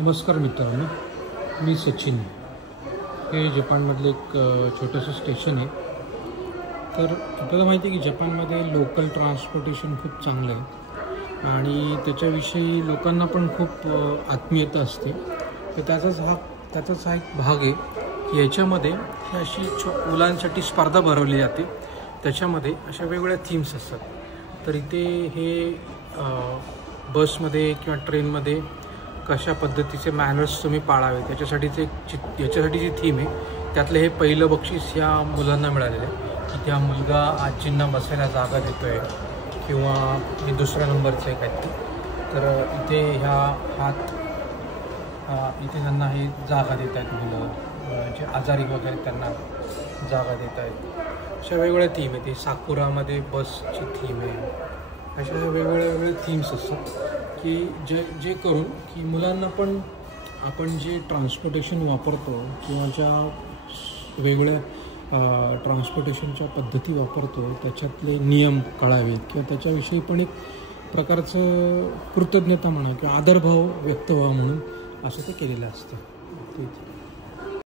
नमस्कार मित्रांनो, मी सचिन. हे जपानमधलं एक छोटंसं स्टेशन आहे. तर आपल्याला माहिती आहे की जपानमध्ये लोकल ट्रान्सपोर्टेशन खूप चांगलं आहे आणि त्याच्याविषयी लोकांना पण खूप आत्मीयता असते. तर त्याचाच हा एक भाग आहे की याच्यामध्ये ही अशी मुलांसाठी स्पर्धा भरवली जाते. त्याच्यामध्ये अशा वेगवेगळ्या थीम्स असतात. तर इथे हे बसमध्ये किंवा ट्रेनमध्ये कशा पद्धतीचे मॅनर्स तुम्ही पाळावे त्याच्यासाठीचे याच्यासाठी जी थीम आहे त्यातलं हे पहिलं बक्षीस ह्या मुलांना मिळालेलं आहे की त्या मुलगा आजींना बसायला जागा देतो आहे किंवा हे दुसऱ्या नंबरचं आहे काहीतरी. तर इथे इथे त्यांना हे जागा देत आहेत मुलं जे आजारी वगैरे त्यांना जागा देत आहेत. अशा वेगवेगळ्या थीम आहे. ते साकुरामध्ये बसची थीम आहे. अशा वेगवेगळ्या थीम्स असतात की जे करून की मुलांना पण आपण जे ट्रान्सपोर्टेशन वापरतो किंवा ज्या वेगवेगळ्या ट्रान्सपोर्टेशनच्या पद्धती वापरतो त्याच्यातले नियम कळावेत किंवा त्याच्याविषयी पण एक प्रकारचं कृतज्ञता म्हणा किंवा आदरभाव व्यक्त व्हावा म्हणून असं ते केलेलं असतं.